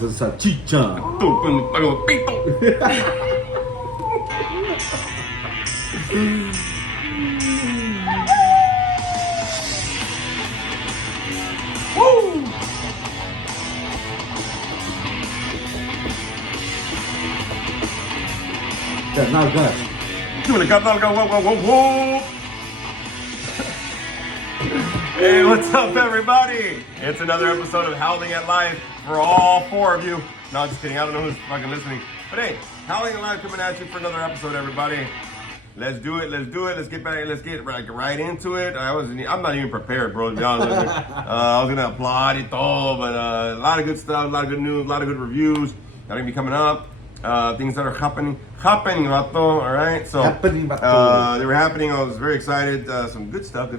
con salchicha. Tú con mi pito. Woo! That's not good. Doing a carnalga, whoa, whoa, whoa, whoa. Hey, what's up, everybody? It's another episode of Howling at Life for all four of you. No, just kidding. I don't know who's fucking listening. But hey, Howling at Life coming at you for another episode, everybody. Let's do it. Let's do it. Let's get back. Let's get right into it. I'm not even prepared, bro. To be honest with you, I was gonna applaud it all, but a lot of good stuff, a lot of good news, a lot of good reviews that are gonna be coming up. Things that are happening, vato. All right, so Happening, vato. they were happening. I was very excited. Some good stuff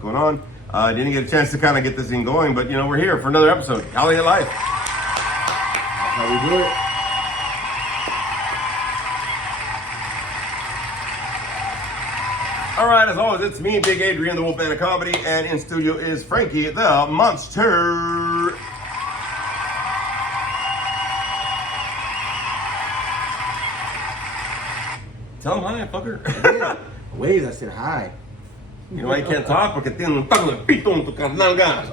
going on. I didn't get a chance to kind of get this thing going, but you know we're here for another episode. Howling at Life. That's how we do it. All right, as always, it's me, Big Adrian, the Wolfman of Comedy, and in studio is Frankie, the Monster. Tell him hi, fucker. Wait, I said hi. You know why you can't talk? Porque tiene un taco de pito en tu carnalga.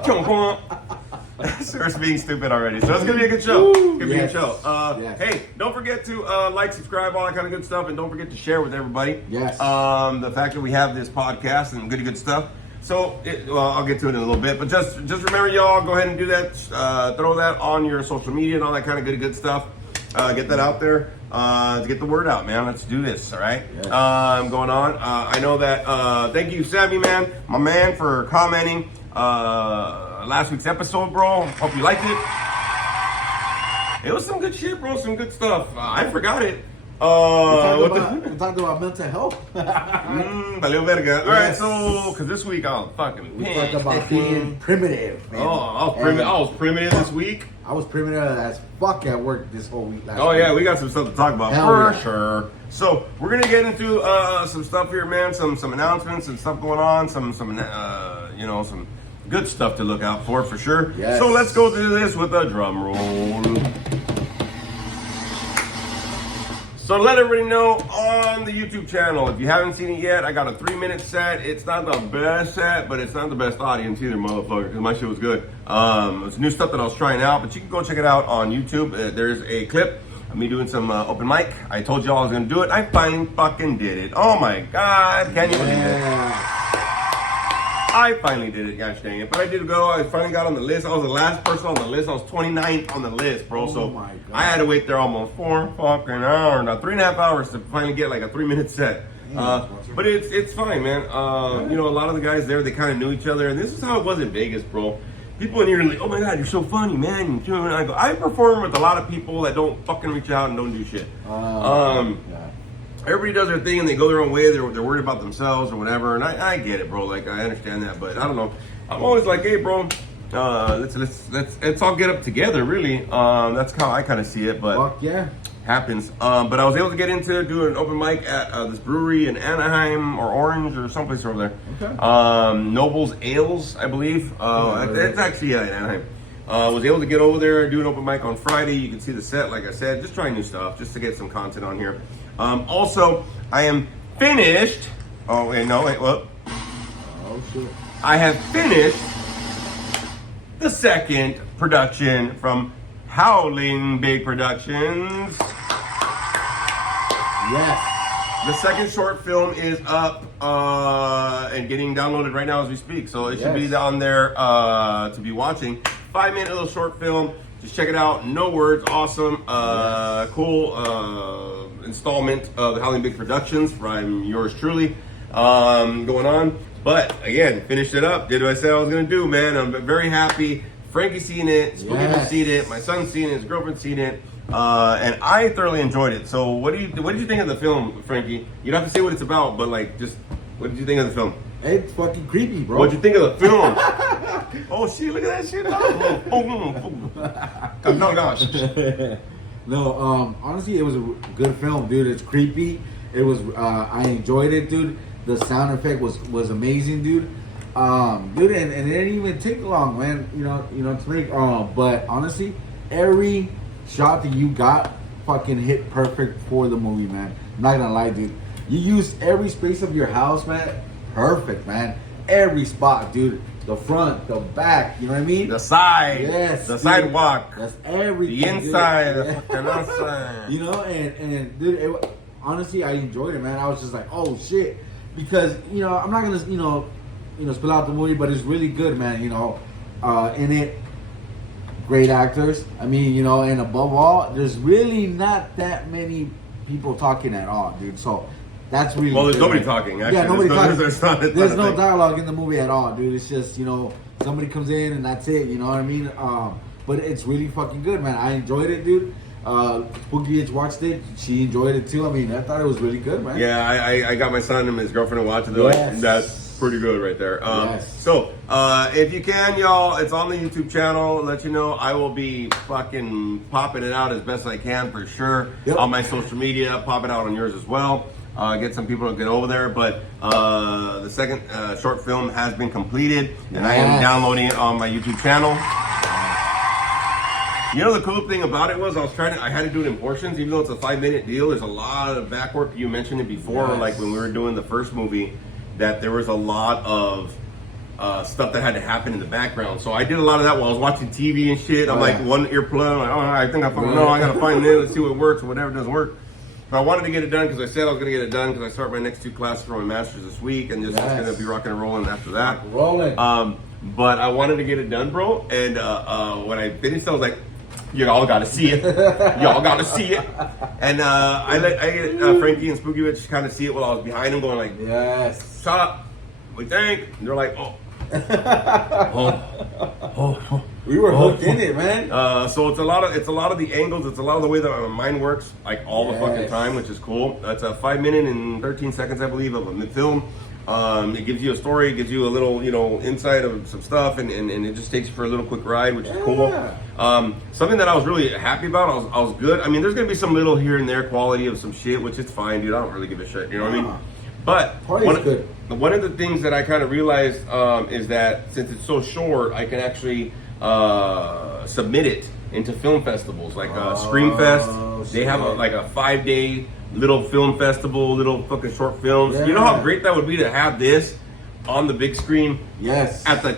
Starts being stupid already. So it's going to be a good show. It's going to be a good show. Yes. Hey, don't forget to like, subscribe, all that kind of good stuff. And don't forget to share with everybody. Yes. The fact that we have this podcast and good stuff. So, I'll get to it in a little bit. But just remember, y'all, go ahead and do that. Throw that on your social media and all that kind of good stuff. Get that out there. To get the word out, man. Let's do this, all right? Yes. Going on. I know that, thank you, Savvy Man, my man, for commenting last week's episode, bro. Hope you liked it. It was some good shit, bro. Some good stuff. I forgot it. We talked about mental health. Valeu verga. All right, so, because this week I was fucking We talked about being primitive, man. I was primitive this week. I was primitive as fuck at work this whole week. Oh yeah, we got some stuff to talk about Hell for yeah. sure. So we're gonna get into some stuff here, man. Some announcements and stuff going on. Some good stuff to look out for sure. Yes. So let's go through this with a drum roll. So let everybody know on the YouTube channel, if you haven't seen it yet, I got a 3-minute set. It's not the best set, but it's not the best audience either, motherfucker, because my shit was good. It's new stuff that I was trying out, but you can go check it out on YouTube. There's a clip of me doing some open mic. I told y'all I was gonna do it. I finally fucking did it. Oh my God, can you believe it? I finally did it, gosh dang it. But I did go, I finally got on the list. I was the last person on the list. I was 29th on the list, bro. Oh so my God. I had to wait there almost 4 fucking hours, now 3.5 hours to finally get like a 3-minute set. But it's fine, man. You know, a lot of the guys there, they kind of knew each other. And this is how it was in Vegas, bro. People in here are like, oh my God, you're so funny, man. And I go, I perform with a lot of people that don't fucking reach out and don't do shit. Yeah. Everybody does their thing and they go their own way. They're worried about themselves or whatever, and I get it, bro. Like I understand that, but I don't know. I'm always like, hey, bro, let's all get up together. Really, that's how I kind of see it. But Fuck yeah. happens. But I was able to get into doing an open mic at this brewery in Anaheim or Orange or someplace over there. Okay. Noble's Ales, I believe. It's actually in Anaheim. Was able to get over there, do an open mic on Friday. You can see the set, like I said, just trying new stuff, just to get some content on here. Also, I am finished. Oh, wait, no, wait, what? Oh, shit. I have finished the second production from Howling Big Productions. Yes. The second short film is up and getting downloaded right now as we speak. So it should be on there to be watching. 5-minute little short film. Just check it out. No words. Awesome. Cool installment of the Howling Big Productions from yours truly. Going on. But again, finished it up. Did what I said I was going to do, man. I'm very happy. Frankie's seen it. Spooky's seen it. My son's seen it. His girlfriend's seen it. And I thoroughly enjoyed it. So what did you think of the film, Frankie? You don't have to say what it's about, but like, just what did you think of the film? It's fucking creepy, bro. What'd you think of the film? Oh shit! Look at that shit! No, gosh. No, honestly, it was a good film, dude. It's creepy. It was. I enjoyed it, dude. The sound effect was amazing, dude. Dude, and it didn't even take long, man. You know, to make. But honestly, every shot that you got fucking hit perfect for the movie, man. I'm not gonna lie, dude. You used every space of your house, man. Perfect, man. Every spot, dude. The front, the back, you know what I mean? The side, yes, the dude. sidewalk, That's everything. the inside, dude. the fucking outside. You know, and dude, honestly, I enjoyed it, man. I was just like, oh shit, because I'm not gonna spill out the movie, but it's really good, man. In it, great actors. I mean, and above all, there's really not that many people talking at all, dude. So that's really Well, there's good, nobody man. talking. Actually, Yeah, nobody talking. There's No dialogue in the movie at all, dude. It's just somebody comes in and that's it. You know what I mean? But it's really fucking good, man. I enjoyed it, dude. Spooky Itch watched it. She enjoyed it too. I mean, I thought it was really good, man. Yeah, I got my son and his girlfriend to watch it. They're like, that's pretty good right there. Yes. So, if you can, y'all, it's on the YouTube channel. Let you know, I will be fucking popping it out as best I can for sure. Yep. On my social media, pop it out on yours as well. Get some people to get over there. But the second short film has been completed, and I am downloading it on my YouTube channel. You know, the cool thing about it was I had to do it in portions, even though it's a 5-minute deal. There's a lot of back work. You mentioned it before, like when we were doing the first movie, that there was a lot of stuff that had to happen in the background. So I did a lot of that while I was watching TV and shit. I'm like one earplug, I'm like, oh, I think I fucking know. I gotta find it, let's see what works or whatever doesn't work. But I wanted to get it done because I said I was gonna get it done because I start my next 2 classes for my master's this week, and just it's gonna be rocking and rolling after that. But I wanted to get it done, bro. And when I finished, I was like, y'all gotta see it. Y'all gotta see it. And I get Frankie and Spooky Witch kind of see it while I was behind them, going like, yes, shut up. We think. And they're like, oh. We were hooked in it, man. So it's a lot of the angles. It's a lot of the way that my mind works, like all the fucking time, which is cool. That's a 5 minute and 13 seconds, I believe, of a film. It gives you a story, it gives you a little, insight of some stuff, and it just takes you for a little quick ride, which is cool. Something that I was really happy about, I was good. I mean, there's gonna be some little here and there quality of some shit, which is fine, dude. I don't really give a shit, you know what I mean? But one of the things that I kind of realized is that since it's so short, I can actually submit it into film festivals like Screamfest. They have a 5-day little film festival, little fucking short films. You know how great that would be to have this on the big screen? Yes. At the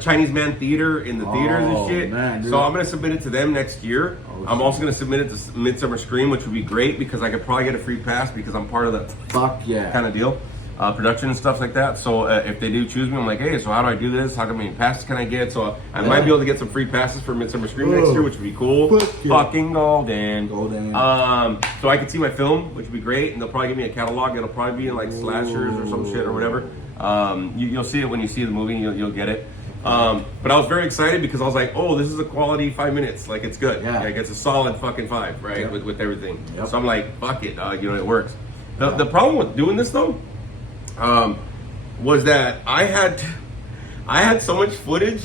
Chinese Man Theater in the theaters and shit. Man, so I'm gonna submit it to them next year. I'm also gonna submit it to Midsummer Scream, which would be great because I could probably get a free pass because I'm part of the kind of deal. Production and stuff like that. So if they do choose me, I'm like, hey, so how do I do this? How many passes can I get? So I might be able to get some free passes for Midsummer Scream next year, which would be cool. Fucking golden. So I could see my film, which would be great, and they'll probably give me a catalog. It'll probably be in like slashers or some shit or whatever. You'll see it when you see the movie. You'll get it. But I was very excited because I was like, oh, this is a quality 5 minutes. Like, it's good. Like, it's a solid fucking 5, right? With everything. So I'm like, fuck it. It works. The problem with doing this though, was that I had so much footage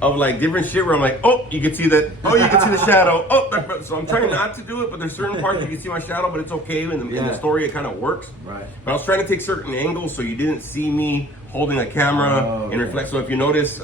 of like different shit where I'm like, oh, you can see that, oh, you can see the shadow, oh, so I'm trying not to do it, but there's certain parts you can see my shadow, but it's okay, in the story it kind of works. Right. But I was trying to take certain angles so you didn't see me holding a camera and reflect. So if you notice,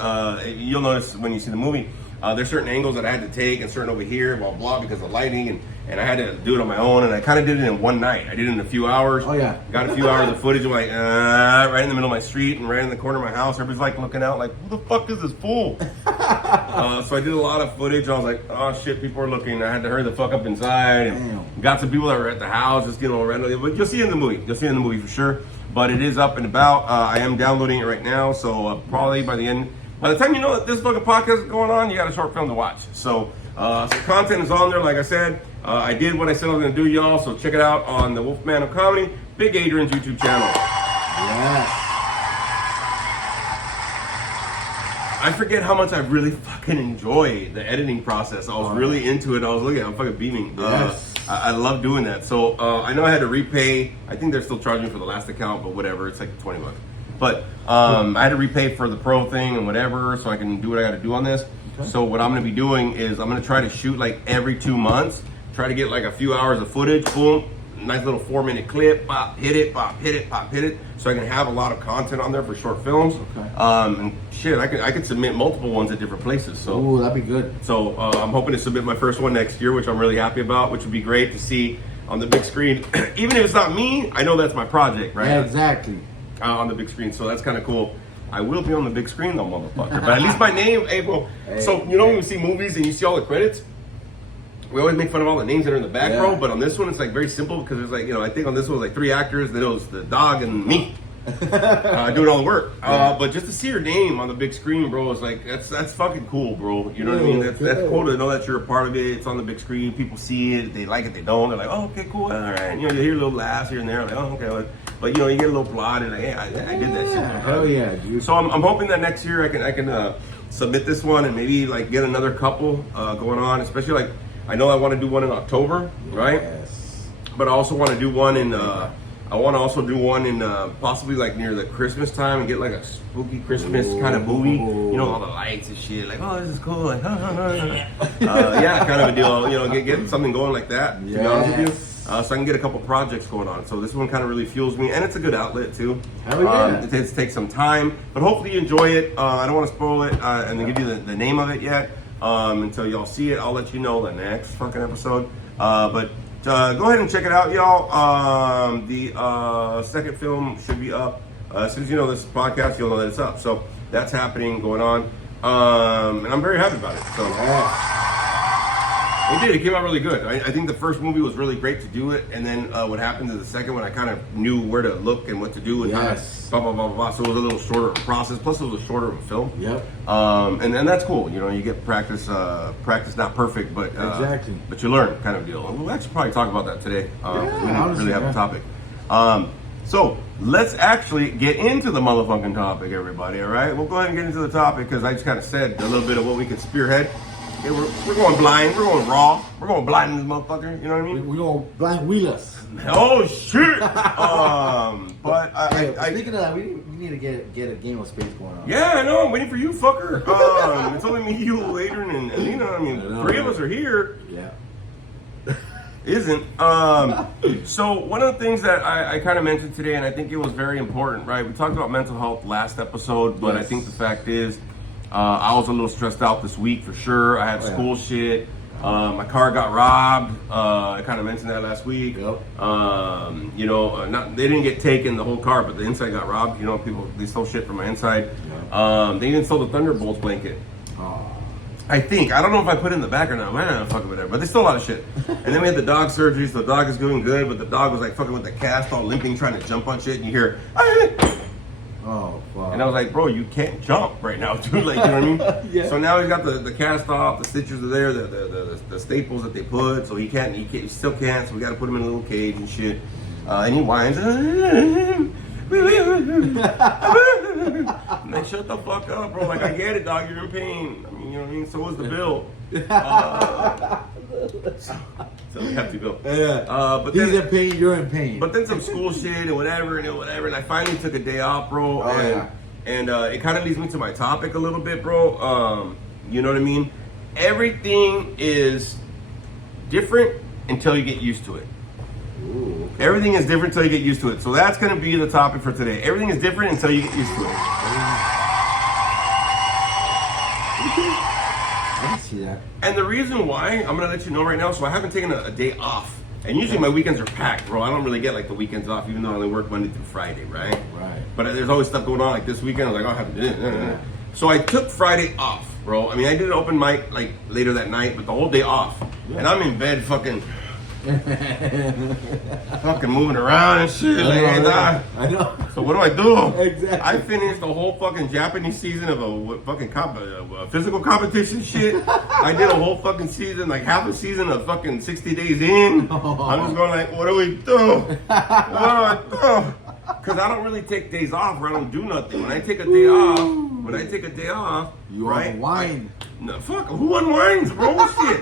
you'll notice when you see the movie, there's certain angles that I had to take and certain over here, blah, blah, because of lighting, and I had to do it on my own, and I kind of did it in one night. I did it in a few hours. Got a few hours of footage of like, right in the middle of my street and right in the corner of my house. Everybody's like looking out like, who the fuck is this fool? So I did a lot of footage. I was like, oh shit, people are looking. I had to hurry the fuck up inside. And got some people that were at the house, just randomly. But you'll see it in the movie. You'll see it in the movie for sure. But it is up and about. I am downloading it right now, so probably by the time you know that this fucking podcast is going on, you got a short film to watch. So content is on there, like I said. I did what I said I was going to do, y'all. So check it out on the Wolfman of Comedy, Big Adrian's YouTube channel. Yes. I forget how much I really fucking enjoy the editing process. I was really into it. I was I'm fucking beaming. Yes. I love doing that. So I know I had to repay. I think they're still charging for the last account, but whatever. It's like $20. But I had to repay for the pro thing and whatever, so I can do what I got to do on this. So what I'm going to be doing is I'm going to try to shoot like every 2 months. Try to get like a few hours of footage, boom, nice little 4-minute clip, pop, hit it, pop, hit it, pop, hit it, so I can have a lot of content on there for short films. Okay. And shit, I could submit multiple ones at different places. So, Ooh, that'd be good. so I'm hoping to submit my first one next year, which I'm really happy about, which would be great to see on the big screen. Even if it's not me, I know that's my project, right? Yeah, exactly. On the big screen, so that's kind of cool. I will be on the big screen though, motherfucker. But at least my name, hey, bro. So you know when you see movies and you see all the credits, we always make fun of all the names that are in the back row. But on this one, it's like very simple because there's like, you know, I think on this one was like 3 actors, then it was the dog and me doing all the work. But just to see your name on the big screen, bro, is like that's fucking cool, bro. You know what I mean? That's cool to know that you're a part of it. It's on the big screen. People see it. They like it. They don't. They're like, oh, okay, cool. All right. You know, you hear little laughs here and there. Like, oh, okay. But you know, you get a little plot and like, hey, I did that shit. Hell yeah, dude. So I'm hoping that next year I can submit this one and maybe like get another couple going on. Especially like I know I want to do one in October, right? Yes. But I also want to do one in. I want to also do one in possibly like near the Christmas time and get like a spooky Christmas kind of movie. You know, all the lights and shit. Like, oh, this is cool. Like, yeah, kind of a deal. You know, get something going like that. To be honest with you. So I can get a couple projects going on. So this one kind of really fuels me, and it's a good outlet too. Hell yeah. It takes some time, but hopefully you enjoy it. I don't want to spoil it and then give you the name of it yet until y'all see it. I'll let you know the next fucking episode. But go ahead and check it out, y'all. The second film should be up as soon as you know this podcast. You'll know that it's up. So that's happening, going on, and I'm very happy about it. So. It did. It came out really good. I think the first movie was really great to do it, and then what happened to the second one, I kind of knew where to look and what to do, and blah, blah, blah, blah. So it was a little shorter of a process. Plus, it was a shorter of a film. Yep. And that's cool. You know, you get practice. Practice not perfect, but exactly. But you learn, kind of deal. And we'll actually probably talk about that today. We don't really have a topic. So let's actually get into the motherfucking topic, everybody. All right, we'll go ahead and get into the topic because I just kind of said a little bit of what we could spearhead. Yeah, we're going blind, we're going raw, we're going blind in this motherfucker, you know what I mean? We're going blind wheelers. Oh shit! But speaking of that, we need to get a game of space going on. Yeah, I know, I'm waiting for you, fucker. It's only me, you, Adrian, and Alina. I mean, 3 of us are here. Yeah. Isn't. So one of the things that I kind of mentioned today, and I think it was very important, right? We talked about mental health last episode, but I think the fact is, I was a little stressed out this week for sure. I had school shit. My car got robbed. I kind of mentioned that last week. Yep. You know, they didn't get taken the whole car, but the inside got robbed. You know, they stole shit from my inside. Yep. They even stole the Thunderbolts blanket. I think. I don't know if I put it in the back or not. Man, fucking whatever. But they stole a lot of shit. And then we had the dog surgery, so the dog is doing good, but the dog was like fucking with the cast, all limping, trying to jump on shit, and you hear, oh, fuck. and I was like, bro, you can't jump right now, dude. Like, you know what I mean? Yeah. So now he's got the cast off, the stitches are there, the staples that they put, so he still can't, so we got to put him in a little cage and shit. And he whines. Like, shut the fuck up, bro. Like, I get it, dog. You're in pain. I mean, you know what I mean? So was the bill. So we have to go. Yeah. But he's then, in pain, you're in pain. But then some school shit and whatever. And I finally took a day off, bro. And it kind of leads me to my topic a little bit, bro. You know what I mean? Everything is different until you get used to it. Ooh, okay. Everything is different until you get used to it. So that's going to be the topic for today. Everything is different until you get used to it. I can see that. And the reason why, I'm going to let you know right now, so I haven't taken a day off. And usually my weekends are packed, bro. I don't really get like the weekends off, even though I only work Monday through Friday, right? Right. But there's always stuff going on. Like this weekend, I was like, I'll have to do it. So I took Friday off, bro. I mean, I did an open mic like later that night, but the whole day off. Yeah. And I'm in bed fucking moving around and shit. I know. So what do I do? Exactly. I finished the whole fucking Japanese season of a fucking physical competition shit. I did a whole fucking season, like half a season of fucking 60 days in. I'm just going like, what do we do? What do I do? Because I don't really take days off where I don't do nothing. When I take a day off, you right? unwind. No, fuck, who unwinds, bro? Shit.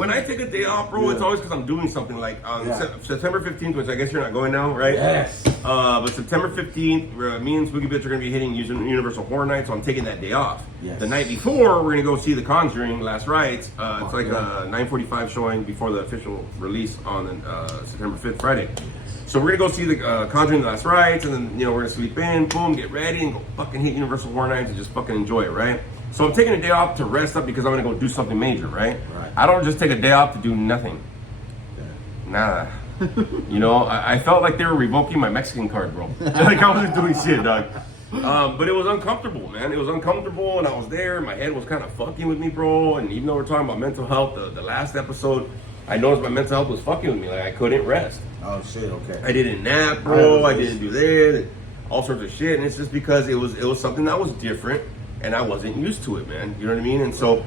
when I take a day off, bro, it's always because I'm doing something. Like on September 15th, which I guess you're not going now, right? Yes. But September 15th, me and Spooky Bitch are going to be hitting Universal Horror Nights, so I'm taking that day off. Yes. The night before, we're going to go see The Conjuring Last Rites. It's like a 9:45 showing before the official release on September 5th, Friday. So we're going to go see The Conjuring Last Rites, and then, we're going to sleep in, boom, get ready, and go fucking hit Universal Horror Nights and just fucking enjoy it, right? So I'm taking a day off to rest up because I'm going to go do something major, right? I don't just take a day off to do nothing. Nah. I felt like they were revoking my Mexican card, bro. Like I wasn't doing shit, dog. But it was uncomfortable, man. It was uncomfortable, and I was there. My head was kind of fucking with me, bro. And even though we're talking about mental health, the last episode, I noticed my mental health was fucking with me. Like I couldn't rest. Oh shit. Okay. I didn't nap, bro. I didn't do that. All sorts of shit, and it's just because it was something that was different, and I wasn't used to it, man. You know what I mean? And so,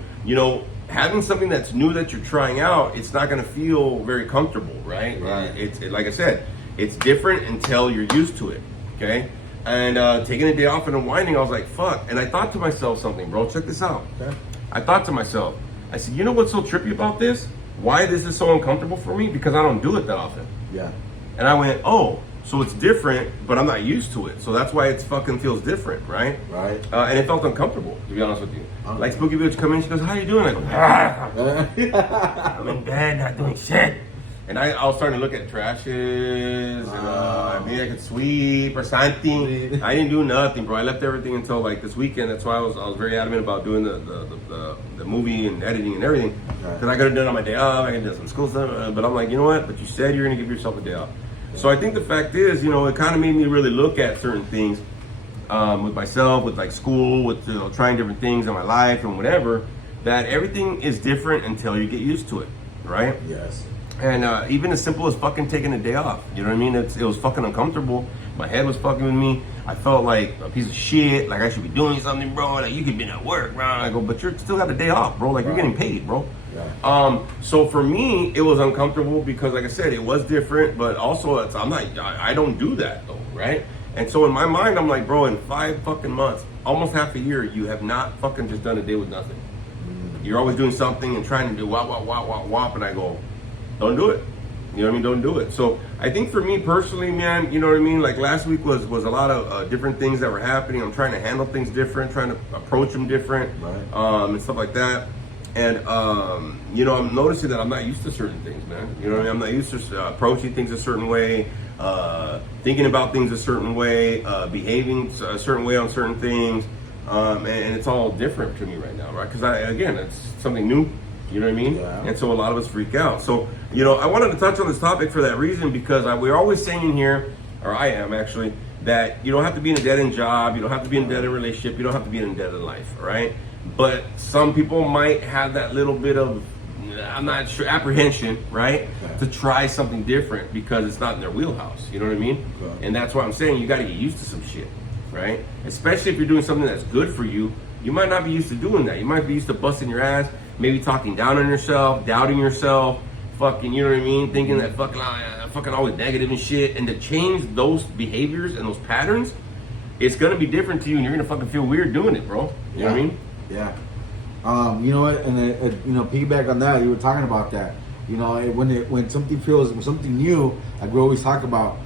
having something that's new that you're trying out, it's not going to feel very comfortable, right? It's like I said, it's different until you're used to it, okay? And taking a day off and unwinding, I was like, fuck. And I thought to myself something, bro. Check this out. Okay. I thought to myself, I said, you know what's so trippy about this? Why this is so uncomfortable for me? Because I don't do it that often. Yeah. And I went, oh, so it's different, but I'm not used to it. So that's why it fucking feels different, right? Right. And it felt uncomfortable, to be honest with you. Like Spooky Bitch come in, she goes, how you doing? I go, I'm in bed, not doing shit. And I was starting to look at trashes, and maybe I could sweep or something. I didn't do nothing, bro. I left everything until like this weekend. That's why I was very adamant about doing the movie and editing and everything. Because I could have done it on my day off, I could have done some school stuff, but I'm like, you know what? But you said you're gonna give yourself a day off. So I think the fact is, it kind of made me really look at certain things with myself, with like school, with trying different things in my life and whatever, that everything is different until you get used to it, right? Yes. And even as simple as fucking taking a day off, you know what I mean? It was fucking uncomfortable. My head was fucking with me. I felt like a piece of shit, like I should be doing something, bro. Like you could be at work, bro. I go, but you're still got a day off, bro. Like you're getting paid, bro. Yeah. So for me, it was uncomfortable because, like I said, it was different, but also I don't do that though, right? And so in my mind, I'm like, bro, in 5 fucking months, almost half a year, you have not fucking just done a day with nothing. You're always doing something and trying to do wop, and I go, don't do it. You know what I mean? Don't do it. So I think for me personally, man, you know what I mean? Like last week was a lot of different things that were happening. I'm trying to handle things different, trying to approach them different, and stuff like that. And, I'm noticing that I'm not used to certain things, man. You know what I mean? I'm not used to approaching things a certain way, thinking about things a certain way, behaving a certain way on certain things. And it's all different to me right now, right? Because, again, it's something new. You know what I mean? Yeah. And so a lot of us freak out. So, I wanted to touch on this topic for that reason because we're always saying here, or I am actually, that you don't have to be in a dead-end job, you don't have to be in a dead-end relationship, you don't have to be in a dead-end life, right? But some people might have that little bit of, I'm not sure, apprehension, right? To try something different because it's not in their wheelhouse, you know what I mean? And that's why I'm saying you got to get used to some shit, right? Especially if you're doing something that's good for you. You might not be used to doing that. You might be used to busting your ass, maybe talking down on yourself, doubting yourself, fucking, you know what I mean? Thinking that fucking always negative and shit. And to change those behaviors and those patterns, it's gonna be different to you, and you're gonna fucking feel weird doing it, bro. You know what I mean? Yeah. You know what? And piggyback on that, you were talking about that. When something new, like we always talk about,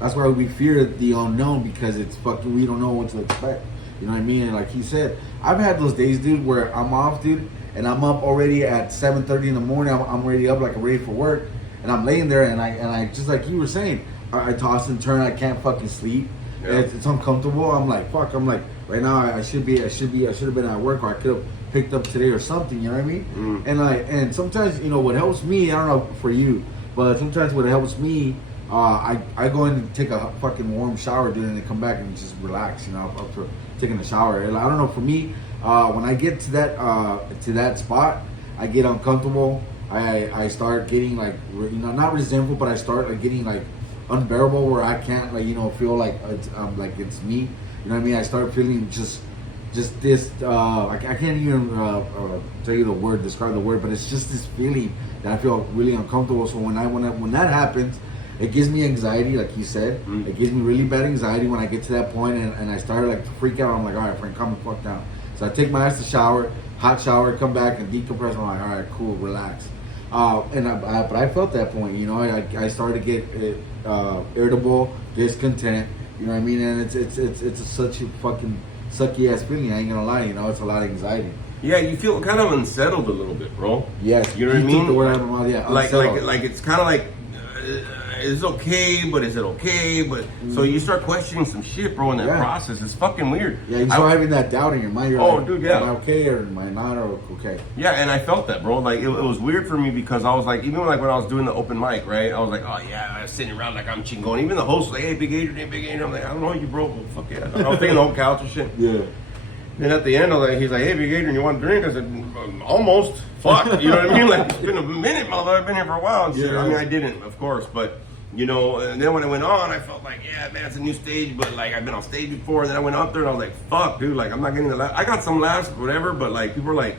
that's why we fear the unknown because it's fucking, we don't know what to expect. You know what I mean? And like he said, I've had those days, dude, where I'm off, dude, and I'm up already at 7:30 in the morning. I'm already up, like I'm ready for work, and I'm laying there, and I just like you were saying, I toss and turn. I can't fucking sleep. Yeah. It's uncomfortable. I'm like, fuck. I'm like, right now I should have been at work, or I could have picked up today or something. You know what I mean? And sometimes, what helps me, I don't know for you, but sometimes what helps me. I go in and take a fucking warm shower, dude, and then come back and just relax, after taking a shower. And I don't know, for me, when I get to that spot, I get uncomfortable. I start getting like, not resentful, but I start like getting like unbearable where I can't feel like it's me. You know what I mean? I start feeling just this, I can't even tell you describe the word, but it's just this feeling that I feel really uncomfortable. So when that happens, it gives me anxiety, like you said. It gives me really bad anxiety when I get to that point, and I start like to freak out. I'm like, all right, Frank, calm the fuck down. So I take my ass to shower, hot shower, come back and decompress. I'm like, all right, cool, relax. But I felt that point, you know. I started to get irritable, discontent. You know what I mean? And it's such a fucking sucky ass feeling. I ain't gonna lie, you know. It's a lot of anxiety. Yeah, you feel kind of unsettled a little bit, bro. Yes, you know what I took mean. The word out of my mouth. Yeah, like it's kind of like it's okay, but is it okay? But so you start questioning some shit, bro. In that process, it's fucking weird. Yeah, you start having that doubt in your mind. You're like, dude, yeah. Am I okay or am I not okay? Yeah, and I felt that, bro. Like it was weird for me because I was like, even like when I was doing the open mic, right? I was like, oh yeah, I was sitting around like I'm chingon. Even the host was like, hey, Big Adrian, Big Adrian. I'm like, I don't know you, bro. Well, fuck yeah. I was taking the whole couch and shit. Yeah. Then at the end, he's like, hey, Big Adrian, you want a drink? I said, almost. Fuck. You know what I mean? Like, it's been a minute, motherfucker. I've been here for a while. And shit. I mean, I didn't, of course. But, you know, and then when I went on, I felt like, yeah, man, it's a new stage. But, like, I've been on stage before. And then I went up there and I was like, fuck, dude. Like, I'm not getting the laugh. I got some laughs, whatever. But, like, people were like,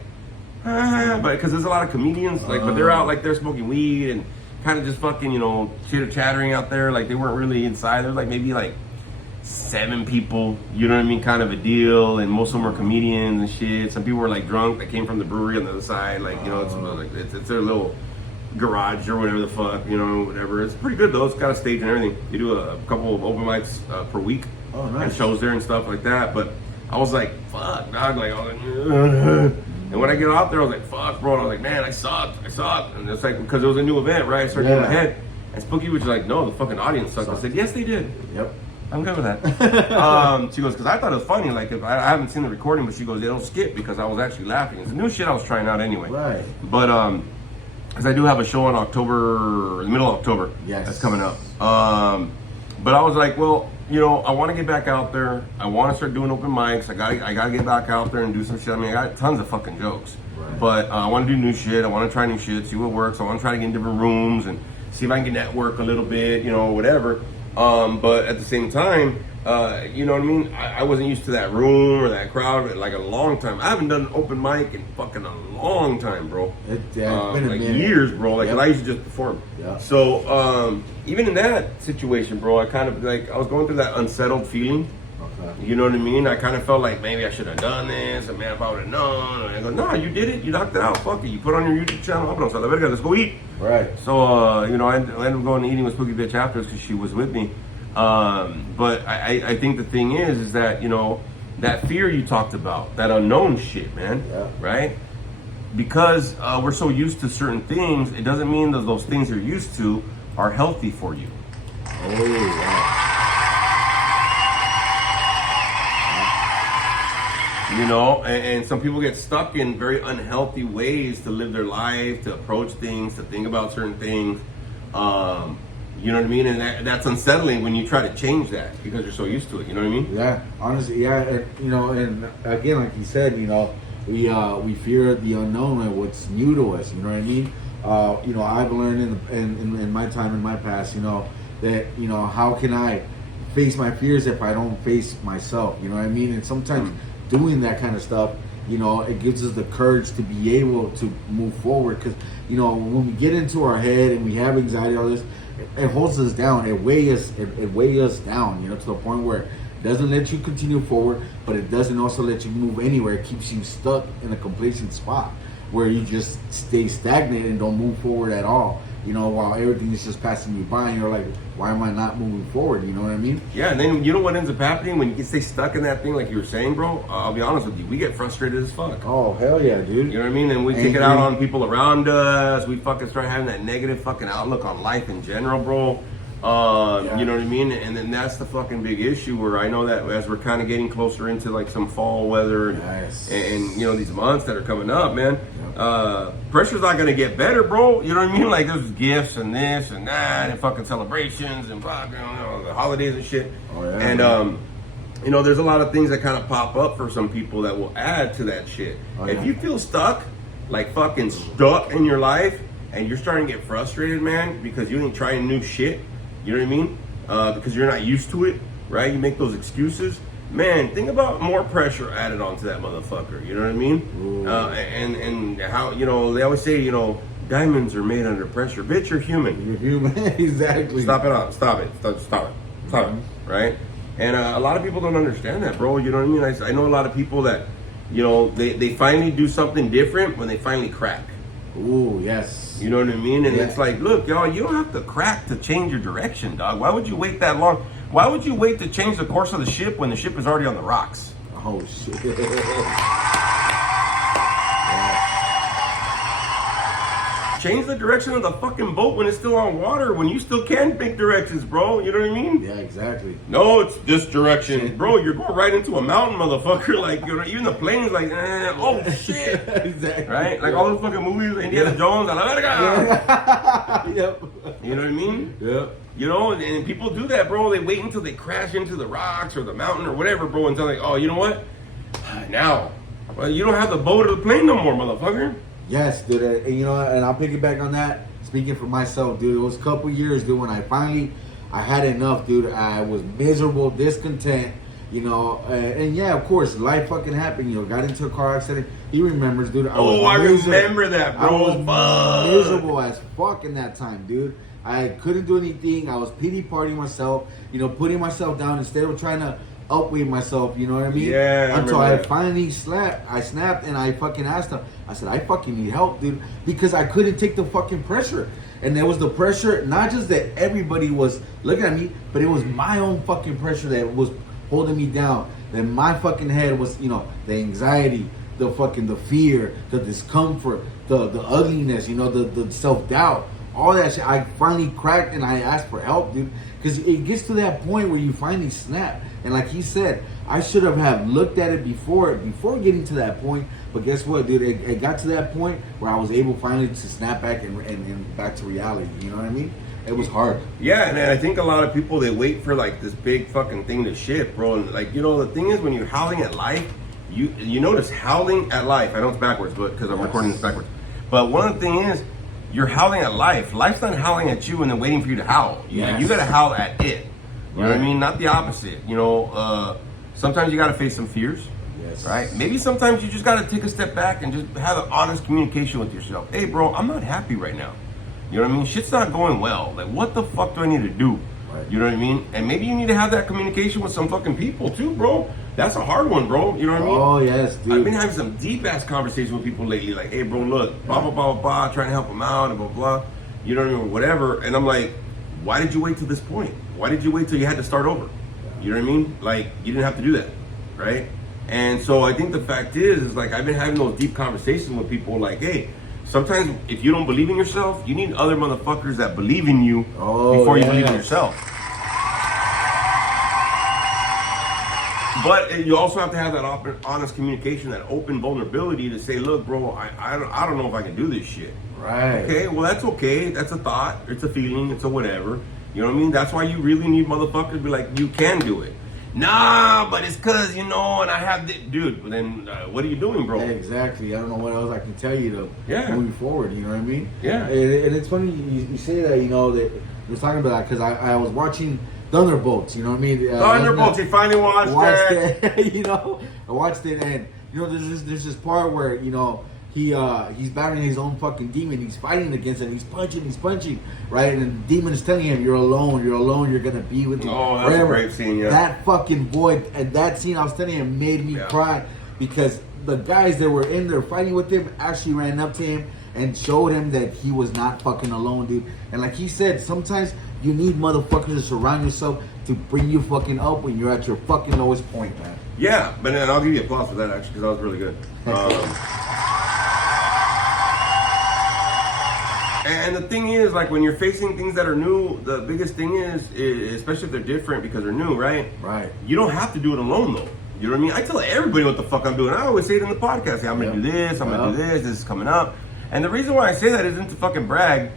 but because there's a lot of comedians. Like, but they're out, like, they're smoking weed and kind of just fucking, you know, chitter-chattering out there. Like, they weren't really inside. There was, like, maybe, like, 7 people, you know what I mean, kind of a deal, and most of them were comedians and shit. Some people were like drunk that came from the brewery on the other side, like, you know, it's their little garage or whatever the fuck, you know, whatever. It's pretty good though. It's got a stage and everything. You do a couple of open mics per week, and shows there and stuff like that. But I was like, fuck, dog, like, I was like, and when I get out there, I was like, fuck, bro. And I was like, man, I sucked, and it's like because it was a new event, right? I started in my head, and Spooky was like, no, the fucking audience sucked. I said, yes, they did. Yep. I'm good with that. She goes, because I thought it was funny. Like, if I haven't seen the recording, but she goes, they don't skip because I was actually laughing. It's new shit I was trying out anyway. Right. But, because I do have a show in October, the middle of October. Yes. That's coming up. But I was like, well, you know, I want to get back out there. I want to start doing open mics. I gotta get back out there and do some shit. I mean, I got tons of fucking jokes. Right. But I want to do new shit. I want to try new shit, see what works. I want to try to get in different rooms and see if I can get network a little bit, you know, whatever. But at the same time, you know what I mean? I wasn't used to that room or that crowd like a long time. I haven't done an open mic in fucking a long time, bro. It's been a like minute. years, bro. Like, I used to just perform. Yeah. So, even in that situation, bro, I kind of like, I was going through that unsettled feeling. Okay. You know what I mean? I kind of felt like maybe I should have done this, and man, if I would have known. And I go, no, you did it. You knocked it out. Fuck it. You put on your YouTube channel. Let's go eat. Right. So, you know, I ended up going and eating with Spooky Bitch afterwards because she was with me. But I think the thing is that, you know, that fear you talked about, that unknown shit, man, right? Because we're so used to certain things, it doesn't mean that those things you're used to are healthy for you. Oh, wow. You know, and some people get stuck in very unhealthy ways to live their life, to approach things, to think about certain things. You know what I mean? And that's unsettling when you try to change that because you're so used to it. You know what I mean? Yeah, honestly, yeah. You know, and again, like you said, you know, we fear the unknown and what's new to us. You know what I mean? You know, I've learned in my time in my past, you know, that, you know, how can I face my fears if I don't face myself? You know what I mean? And sometimes doing that kind of stuff, you know, it gives us the courage to be able to move forward. Because, you know, when we get into our head and we have anxiety, all this, it holds us down. It weighs us down, you know, to the point where it doesn't let you continue forward, but it doesn't also let you move anywhere. It keeps you stuck in a complacent spot where you just stay stagnant and don't move forward at all. You know, while everything is just passing you by, and you're like, why am I not moving forward? You know what I mean? Yeah, and then you know what ends up happening when you stay stuck in that thing, like you were saying, bro? I'll be honest with you, we get frustrated as fuck. Oh, hell yeah, dude. You know what I mean? And we take it out on people around us. We fucking start having that negative fucking outlook on life in general, bro. You know what I mean? And then that's the fucking big issue where I know that as we're kind of getting closer into like some fall weather and you know, these months that are coming up, man, pressure's not gonna get better, bro. You know what I mean? Like there's gifts and this and that and fucking celebrations and fucking, you know, the holidays and shit. Oh, yeah, and you know, there's a lot of things that kind of pop up for some people that will add to that shit. If you feel stuck, like fucking stuck in your life, and you're starting to get frustrated, man, because you ain't trying new shit. You know what I mean? Because you're not used to it, right? You make those excuses. Man, think about more pressure added onto that motherfucker. You know what I mean? And how, you know, they always say, you know, diamonds are made under pressure. Bitch, you're human. You're human. Exactly. Stop it. Right? And a lot of people don't understand that, bro. You know what I mean? I know a lot of people that you know, they finally do something different when they finally crack. Ooh, yes. You know what I mean? And Yeah. it's like, look, y'all, you don't have to crack to change your direction, dog. Why would you wait that long? Why would you wait to change the course of the ship when the ship is already on the rocks? Oh shit. Change the direction of the fucking boat when it's still on water, when you still can make directions, bro. You know what I mean? Yeah, exactly. No, it's this direction. Bro, you're going right into a mountain, motherfucker. Like, you know, even the plane's like, oh shit. Exactly. Right? Like all those fucking movies, Indiana Jones, a la verga. Yep. You know what I mean? Yep. You know, and people do that, bro. They wait until they crash into the rocks or the mountain or whatever, bro, until like, oh, you know what? Now, well, you don't have the boat or the plane no more, motherfucker. Yes, dude. And you know, and I'll piggyback on that. Speaking for myself, dude, it was a couple years, dude, when I had enough, dude. I was miserable, discontent, you know. And yeah, of course, life fucking happened. You know, got into a car accident. He remembers, dude. I remember that, bro. I was miserable as fuck in that time, dude. I couldn't do anything. I was pity partying myself, you know, putting myself down instead of trying to outweigh myself, you know what I mean? Yeah. Until I finally snapped and I fucking asked him. I said, I fucking need help, dude, because I couldn't take the fucking pressure. And there was the pressure, not just that everybody was looking at me, but it was my own fucking pressure that was holding me down. That my fucking head was, you know, the anxiety, the fear, the discomfort, the ugliness, you know, the self-doubt. All that shit, I finally cracked and I asked for help, dude. Because it gets to that point where you finally snap. And like he said, I should have looked at it before getting to that point. But guess what, dude? It got to that point where I was able finally to snap back and back to reality. You know what I mean? It was hard. Yeah, and I think a lot of people, they wait for like this big fucking thing to shit, bro. And like, you know, the thing is when you're howling at life, you notice howling at life. I know it's backwards, but because I'm recording this backwards. But one of the things is, you're howling at life. Life's not howling at you and then waiting for you to howl. You gotta howl at it. You know what I mean? Not the opposite. You know, sometimes you gotta face some fears. Yes. Right? Maybe sometimes you just gotta take a step back and just have an honest communication with yourself. Hey, bro, I'm not happy right now. You know what I mean? Shit's not going well. Like, what the fuck do I need to do? Right. You know what I mean? And maybe you need to have that communication with some fucking people too, bro. That's a hard one, bro. You know what I mean? Oh, yes, dude. I've been having some deep ass conversations with people lately, like, hey, bro, look, blah, blah, blah, blah, blah, trying to help them out and blah, blah, you know what I mean, whatever. And I'm like, why did you wait till this point? Why did you wait till you had to start over? You know what I mean? Like, you didn't have to do that, right? And so I think the fact is like, I've been having those deep conversations with people like, hey, sometimes if you don't believe in yourself, you need other motherfuckers that believe in you before you believe in yourself. But you also have to have that honest communication, that open vulnerability to say, look, bro, I don't know if I can do this shit. Right. Okay, well, that's okay. That's a thought. It's a feeling. It's a whatever. You know what I mean? That's why you really need motherfuckers to be like, you can do it. Nah, but it's because, you know, and I have this. Dude, but then what are you doing, bro? Exactly. I don't know what else I can tell you to move forward. You know what I mean? Yeah. And it's funny you say that, you know, that you're talking about that because I was watching Thunderbolts, you know what I mean? Thunderbolts, you finally watched it. You know, I watched it, and you know, there's this part where, you know, he's battling his own fucking demon. He's fighting against it. He's punching, right? And the demon is telling him, "You're alone. You're gonna be with me." Oh, that's forever. a great scene. Yeah. That fucking void and that scene, I was telling him, made me cry because the guys that were in there fighting with him actually ran up to him and showed him that he was not fucking alone, dude. And like he said, sometimes you need motherfuckers to surround yourself to bring you fucking up when you're at your fucking lowest point, man. Yeah, but then I'll give you applause for that actually because that was really good. And the thing is, like when you're facing things that are new, the biggest thing is especially if they're different because they're new, right? Right. You don't have to do it alone though. You know what I mean? I tell everybody what the fuck I'm doing. I always say it in the podcast. Hey, I'm gonna do this. I'm gonna do this. This is coming up. And the reason why I say that isn't to fucking brag.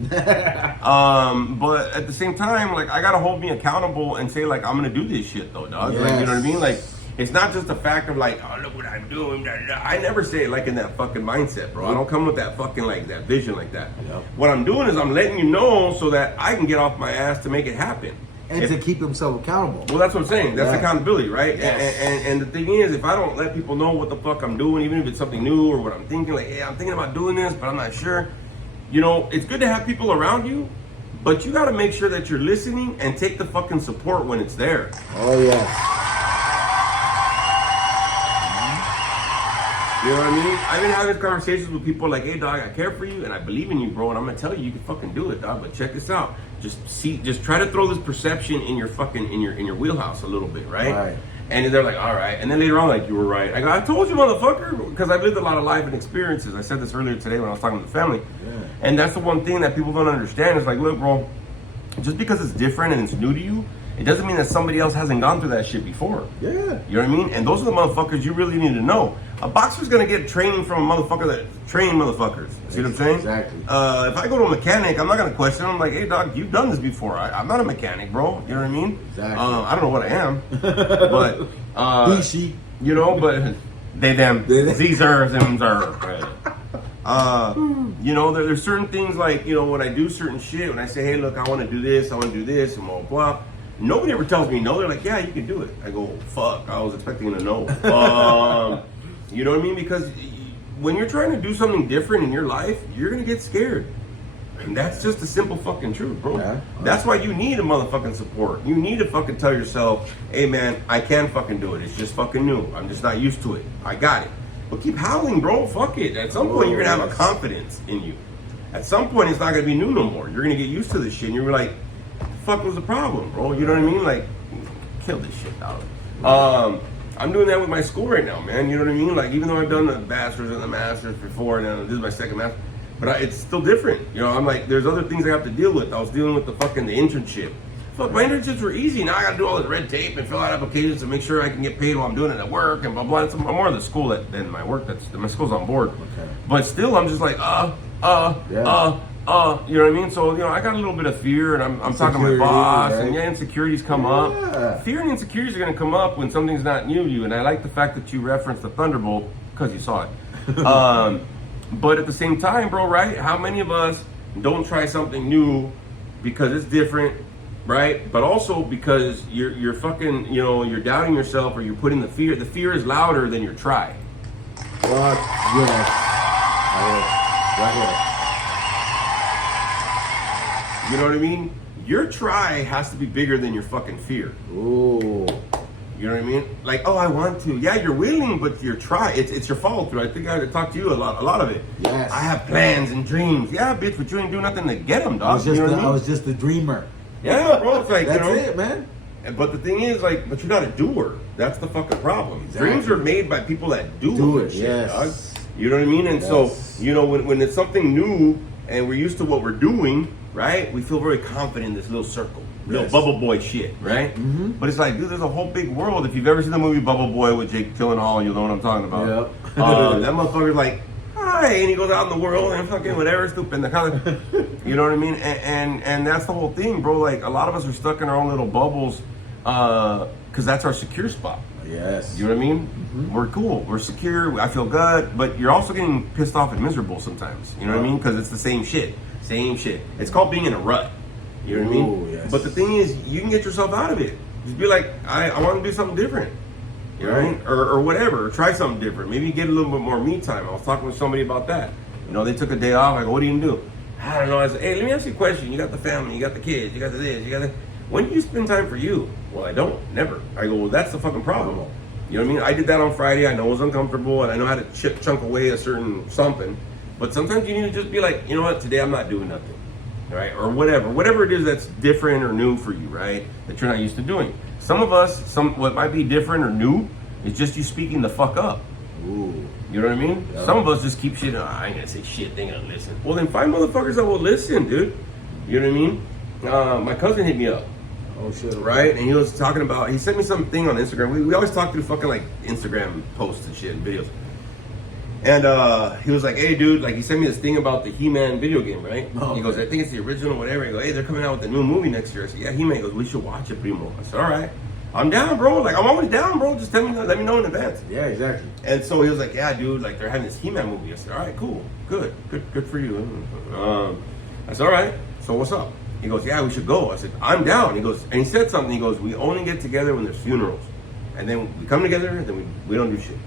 But at the same time, like I gotta hold me accountable and say like I'm gonna do this shit though, dog. Yes. Like, you know what I mean? Like it's not just a fact of like, oh look what I'm doing. I never say it like in that fucking mindset, bro. I don't come with that fucking like that vision like that. Yep. What I'm doing is I'm letting you know so that I can get off my ass to make it happen. And to keep himself accountable. Well, that's what I'm saying. That's accountability, right? Yes. And the thing is, if I don't let people know what the fuck I'm doing, even if it's something new or what I'm thinking, like, hey, I'm thinking about doing this, but I'm not sure. You know, it's good to have people around you, but you got to make sure that you're listening and take the fucking support when it's there. Oh, yes. You know what I mean? I've been having conversations with people like, hey dog, I care for you and I believe in you, bro, and I'm gonna tell you, you can fucking do it, dog. But check this out. Just try to throw this perception in your fucking in your wheelhouse a little bit, right? Right. And they're like, all right. And then later on, like, you were right. I go, I told you, motherfucker, because I've lived a lot of life and experiences. I said this earlier today when I was talking to the family. Yeah. And that's the one thing that people don't understand. It's like, look, bro, just because it's different and it's new to you, it doesn't mean that somebody else hasn't gone through that shit before. Yeah. You know what I mean? And those are the motherfuckers you really need to know. A boxer's gonna get training from a motherfucker that train motherfuckers. See what I'm saying? Exactly. If I go to a mechanic, I'm not gonna question him. I'm like, hey, dog, you've done this before. I'm not a mechanic, bro. You know what I mean? Exactly. I don't know what I am, but He, she. you know, but they, them, these are, them, are. Right. You know, there's certain things like, you know, when I do certain shit, when I say, hey, look, I want to do this, and blah, blah. Nobody ever tells me no. They're like, yeah, you can do it. I go, fuck, I was expecting a no. You know what I mean? Because when you're trying to do something different in your life, you're going to get scared. And that's just the simple fucking truth, bro. Yeah. That's why you need a motherfucking support. You need to fucking tell yourself, hey man, I can fucking do it. It's just fucking new. I'm just not used to it. I got it. But keep howling, bro. Fuck it. At some point, you're going to have a confidence in you. At some point, it's not going to be new no more. You're going to get used to this shit. And you're like, fuck was the problem, bro? You know what I mean? Like, kill this shit out. I'm doing that with my school right now, man. You know what I mean? Like, even though I've done the bachelor's and the master's before, and then this is my second master, but it's still different. You know, I'm like, there's other things I have to deal with. I was dealing with the internship. Fuck, my internships were easy. Now I got to do all this red tape and fill out applications to make sure I can get paid while I'm doing it at work and blah blah. I'm more of the school than my work. My school's on board. Okay. But still, I'm just like, you know what I mean? So, you know, I got a little bit of fear, and I'm talking to my boss, right? And insecurities come up. Fear and insecurities are going to come up when something's not new to you, and I like the fact that you referenced the Thunderbolt, because you saw it. But at the same time, bro, right? How many of us don't try something new because it's different, right? But also because you're fucking, you know, you're doubting yourself, or you're putting the fear is louder than your try. What? Right here. You know what I mean? Your try has to be bigger than your fucking fear. Ooh. You know what I mean? Like, oh, I want to. Yeah, you're willing, but your try, it's your follow through. I think I had to talk to you a lot of it. Yes. I have plans and dreams. Yeah, bitch, but you ain't doing nothing to get them, dog. I was just a dreamer. Yeah, bro. It's like, That's you know, it, man. But the thing is, like, but you're not a doer. That's the fucking problem. Exactly. Dreams are made by people that do it. Shit, yes. Dog. You know what I mean? And so, you know, when it's something new and we're used to what we're doing, right? We feel very confident in this little circle, little Bubble Boy shit, right? Mm-hmm. But it's like, dude, there's a whole big world. If you've ever seen the movie Bubble Boy with Jake Gyllenhaal, you'll know what I'm talking about. Yep. That motherfucker's like, hi, and he goes out in the world and fucking whatever, stupid. You know what I mean? And that's the whole thing, bro. Like, a lot of us are stuck in our own little bubbles because that's our secure spot. Yes. You know what I mean? Mm-hmm. We're cool. We're secure. I feel good. But you're also getting pissed off and miserable sometimes. You know what I mean? Because it's the same shit. Same shit. It's called being in a rut. You know what I mean? Yes. But the thing is, you can get yourself out of it. Just be like, I want to do something different. You know what I mean? Or whatever. Or try something different. Maybe get a little bit more me time. I was talking with somebody about that. You know, they took a day off. I go, what do you do? I don't know. I said, hey, let me ask you a question. You got the family. You got the kids. You got the this. You got the... When do you spend time for you? Well, I don't. Never. I go, well, that's the fucking problem. You know what I mean? I did that on Friday. I know it was uncomfortable, and I know how to chunk away a certain something. But sometimes you need to just be like, you know what? Today I'm not doing nothing. Right? Or whatever it is that's different or new for you, right? That you're not used to doing. Some of us, what might be different or new is just you speaking the fuck up. Ooh. You know what I mean? Yep. Some of us just keep shit. Oh, I ain't gonna say shit. They ain't gonna listen. Well, then find motherfuckers that will listen, dude. You know what I mean? My cousin hit me up. Oh shit. Right? And he was talking about. He sent me something on Instagram. We always talk through fucking like Instagram posts and shit and videos. And he was like, hey, dude, like, he sent me this thing about the He-Man video game, right? Oh, he goes, I think it's the original, whatever. He goes, hey, they're coming out with the new movie next year. I said, yeah, He-Man. He goes, we should watch it, primo. I said, all right. I'm down, bro. Like, I'm always down, bro. Just let me know in advance. Yeah, exactly. And so he was like, yeah, dude, like, they're having this He-Man movie. I said, all right, cool. Good for you. I said, all right. So what's up? He goes, yeah, we should go. I said, I'm down. He goes, and he said something. He goes, we only get together when there's funerals. And then we come together, and then we don't do shit.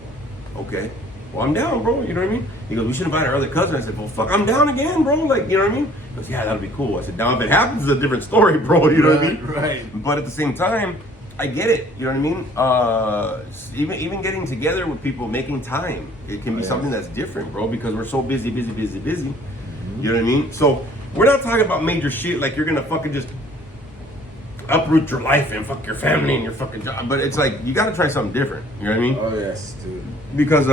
Okay. Well, I'm down, bro. You know what I mean? He goes, we should invite our other cousin. I said, well, fuck, I'm down again, bro. Like, you know what I mean? He goes, yeah, that'll be cool. I said, now, if it happens, it's a different story, bro. You know what I mean? Right. But at the same time, I get it. You know what I mean? Even getting together with people, making time, it can be something that's different, bro, because we're so busy. You know what I mean? So we're not talking about major shit like you're gonna fucking just uproot your life and fuck your family and your fucking job. But it's like you gotta try something different. You know what I mean? Oh yes, dude. Because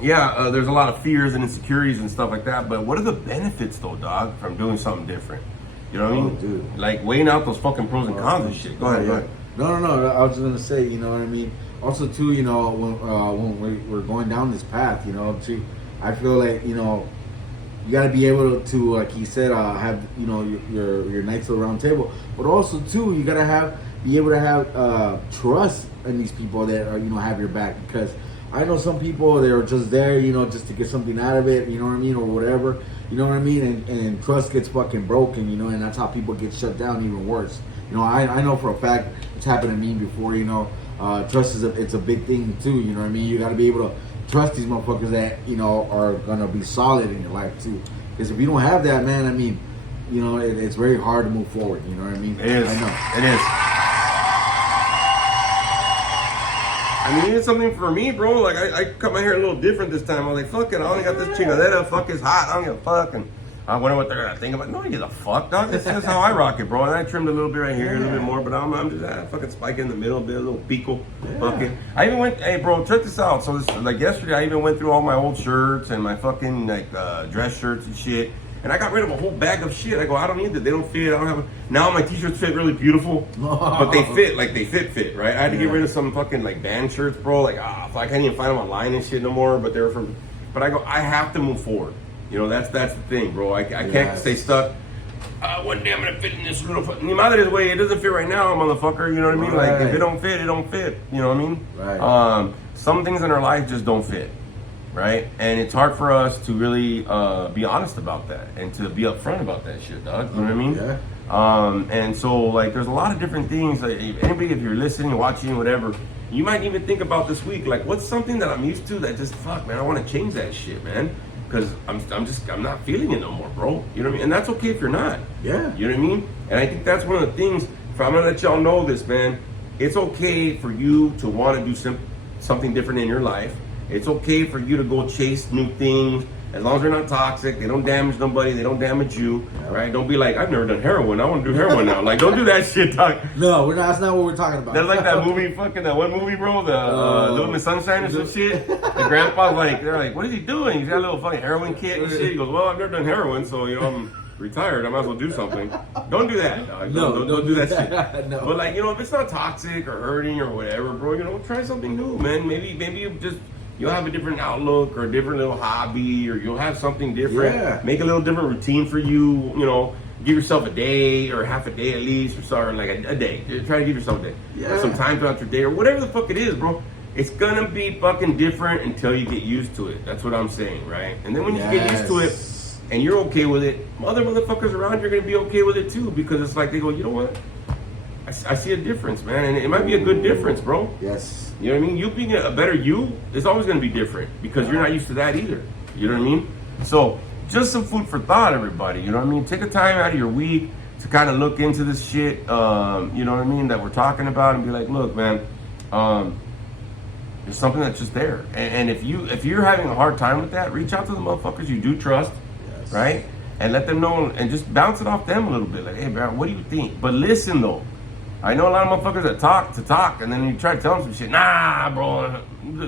there's a lot of fears and insecurities and stuff like that. But what are the benefits though, dog, from doing something different? You know what I mean? Dude. Like weighing out those fucking pros and cons and shit. Go ahead. No. I was just gonna say, you know what I mean. Also, too, you know, when we're going down this path, you know, I feel like, you know, you got to be able to, like he said, have, you know, your Knights of the Round Table, but also too, you got to be able to have trust in these people that are, you know, have your back, because I know some people that are just there, you know, just to get something out of it, you know what I mean, or whatever, you know what I mean, and trust gets fucking broken, you know, and that's how people get shut down even worse. You know, I know for a fact it's happened to me before, you know. Trust it's a big thing too, you know what I mean? You got to be able to trust these motherfuckers that, you know, are going to be solid in your life too. Because if you don't have that, man, I mean, you know, it's very hard to move forward, you know what I mean? It is. I know. It is. I mean, it's something for me, bro. Like, I cut my hair a little different this time. I was like, fuck it, I only got this chingadera. Fuck, it's hot. I don't give a fuck. And I wonder what they're gonna think about. No, you give a fuck, dog. This is how I rock it, bro. And I trimmed a little bit right here, a little bit more, but I'm just fucking spike in the middle, bit a little pico, fucking. I even went, hey, bro, check this out. So this, like yesterday, I even went through all my old shirts and my fucking like dress shirts and shit, and I got rid of a whole bag of shit. I go, I don't need that. They don't fit. I don't have. Now my t-shirts fit really beautiful, but they fit like they fit, right? I had to get rid of some fucking like band shirts, bro. Like I can't even find them online and shit no more. But they were from. But I go, I have to move forward. You know, that's the thing, bro. I can't stay stuck. One day I'm gonna fit in this little. Ni madre's way, it doesn't fit right now, motherfucker. You know what I mean? Like if it don't fit, it don't fit. You know what I mean? Right. Some things in our life just don't fit, right? And it's hard for us to really be honest about that and to be upfront about that shit, dog. You know what I mean? Yeah. And so like, there's a lot of different things. Like, anybody, if you're listening, watching, whatever, you might even think about this week. Like, what's something that I'm used to that just fuck, man? I want to change that shit, man. Because I'm not feeling it no more, bro. You know what I mean? And that's okay if you're not. Yeah. You know what I mean? And I think that's one of the things, I'm gonna let y'all know this, man. It's okay for you to want to do something different in your life. It's okay for you to go chase new things, as long as they're not toxic, they don't damage nobody, they don't damage you, right? Don't be like, I've never done heroin, I want to do heroin now. Like, don't do that shit, dog. No, we're not. That's not what we're talking about. That's like that movie, that one movie, bro, the Little Miss Sunshine or some shit. The grandpa's like, they're like, what is he doing? He's got a little fucking heroin kit and shit. He goes, well, I've never done heroin, so, you know, I'm retired, I might as well do something. Don't do that, dog. Don't do that shit. No. But like, you know, if it's not toxic or hurting or whatever, bro, you know, try something new, man. Maybe you'll have a different outlook or a different little hobby, or you'll have something different. Yeah. Make a little different routine for you, you know. Give yourself a day or half a day at least, or sorry, like a day. Try to give yourself a day. Yeah. Or some time throughout your day or whatever the fuck it is, bro. It's gonna be fucking different until you get used to it. That's what I'm saying, right? And then when you get used to it and you're okay with it, other motherfuckers around you are gonna be okay with it too, because it's like they go, you know what? I see a difference, man, and it might be a good difference, bro. Yes. You know what I mean? You being a better you is always going to be different because you're not used to that either. You know what I mean? So, just some food for thought, everybody. You know what I mean? Take a time out of your week to kind of look into this shit, you know what I mean, that we're talking about, and be like, look, man, there's something that's just there. And if you're having a hard time with that, reach out to the motherfuckers you do trust, right? And let them know, and just bounce it off them a little bit. Like, hey, bro, what do you think? But listen, though. I know a lot of motherfuckers that talk, and then you try to tell them some shit. Nah, bro,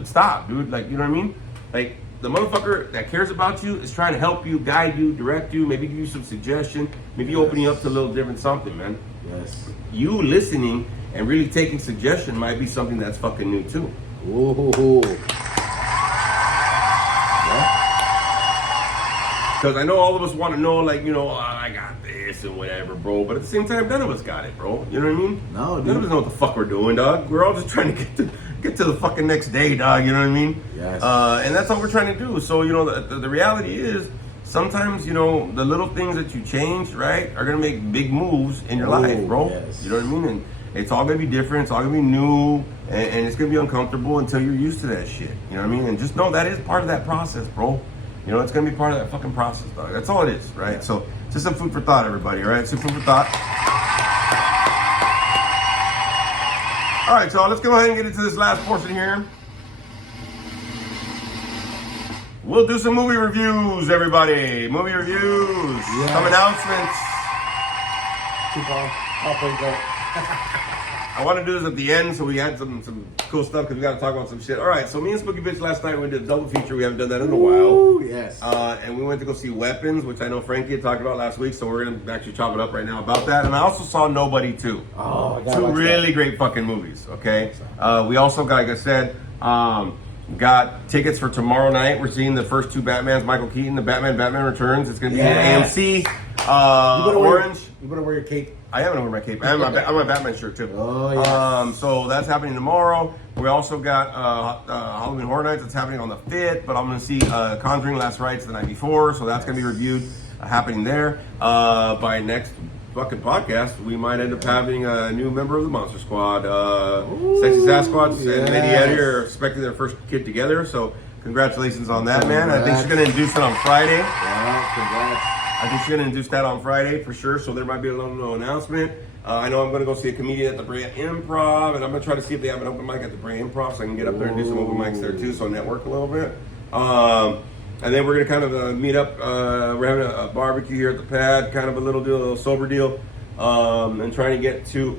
stop, dude. Like, you know what I mean? Like, the motherfucker that cares about you is trying to help you, guide you, direct you, maybe give you some suggestion, maybe open you up to a little different something, man. Yes. You listening and really taking suggestion might be something that's fucking new too. Ooh. Because I know all of us want to know, like, you know, I got this and whatever, bro. But at the same time, none of us got it, bro. You know what I mean? No, dude. None of us know what the fuck we're doing, dog. We're all just trying to get to the fucking next day, dog. You know what I mean? Yes. And that's all we're trying to do. So, you know, the reality is, sometimes, you know, the little things that you change, right, are going to make big moves in your life, bro. Yes. You know what I mean? And it's all going to be different. It's all going to be new. And it's going to be uncomfortable until you're used to that shit. You know what I mean? And just know that is part of that process, bro. You know, it's going to be part of that fucking process, dog. That's all it is, right? Yeah. So, just some food for thought, everybody, all right? Some food for thought. All right, so let's go ahead and get into this last portion here. We'll do some movie reviews, everybody. Movie reviews. Yeah. Some announcements. Keep on. I'll play go. I want to do this at the end, so we had some cool stuff because we got to talk about some shit. All right, so me and Spooky Bitch last night we did a double feature. We haven't done that in a while. Ooh, yes. And we went to go see Weapons, which I know Frankie had talked about last week, so we're gonna actually chop it up right now about that. And I also saw Nobody 2. Oh, I gotta Two watch really that. great fucking movies. Okay. We also got, like I said, got tickets for tomorrow night. We're seeing the first two Batmans, Michael Keaton, the Batman Returns. It's gonna be Yes. in AMC. You better Orange. You better wear your cape. I am gonna wear my cape. I'm my Batman shirt too. Oh, yes. So that's happening tomorrow. We also got Halloween Horror Nights. That's happening on the 5th. But I'm gonna see Conjuring Last Rites the night before. So that's gonna be reviewed, happening there. By next fucking podcast, we might end up having a new member of the Monster Squad. Sexy Sasquatch and Lady Yes. Eddie are expecting their first kid together. So congratulations on that, man. I think she's Congrats. gonna induce it on Friday. Yeah, congrats. I think she's going to induce that on Friday for sure, so there might be a little announcement. I know I'm going to go see a comedian at the Brea Improv, and I'm going to try to see if they have an open mic at the Brea Improv so I can get up there and do some open mics there too, so network a little bit. And then we're going to kind of meet up. We're having a barbecue here at the pad, kind of a little sober deal, and trying to get to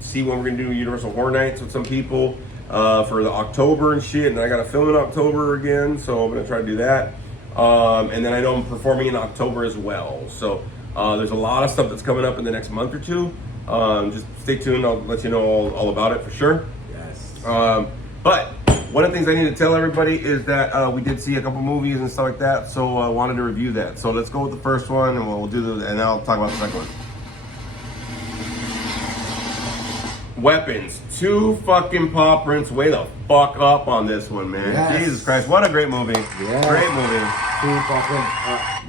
see when we're going to do Universal Horror Nights with some people for the October and shit, and I got to film in October again, so I'm going to try to do that. And then I know I'm performing in October as well. So there's a lot of stuff that's coming up in the next month or two. Just stay tuned. I'll let you know all about it for sure. Yes. But one of the things I need to tell everybody is that we did see a couple movies and stuff like that. So I wanted to review that. So let's go with the first one and we'll do and I'll talk about the second one. Weapons. 2 fucking paw prints. Way the fuck up on this one, man. Yes. Jesus Christ. What a great movie. Yes. Great movie.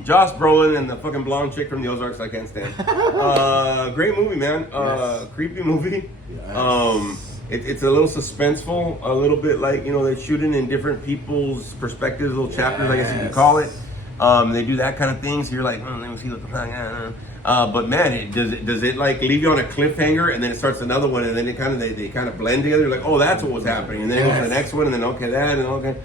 Josh Brolin and the fucking blonde chick from the Ozarks I can't stand. Great movie, man. Yes. Creepy movie. Yes. It's a little suspenseful, a little bit like, they're shooting in different people's perspectives, little chapters, I guess you could call it. They do that kind of thing, so you're like, let me see what the fuck. But man, does it like leave you on a cliffhanger, and then it starts another one, and then they kind of blend together. You're like, oh, that's what was happening, and then it goes to the next one, and then okay, that, and okay.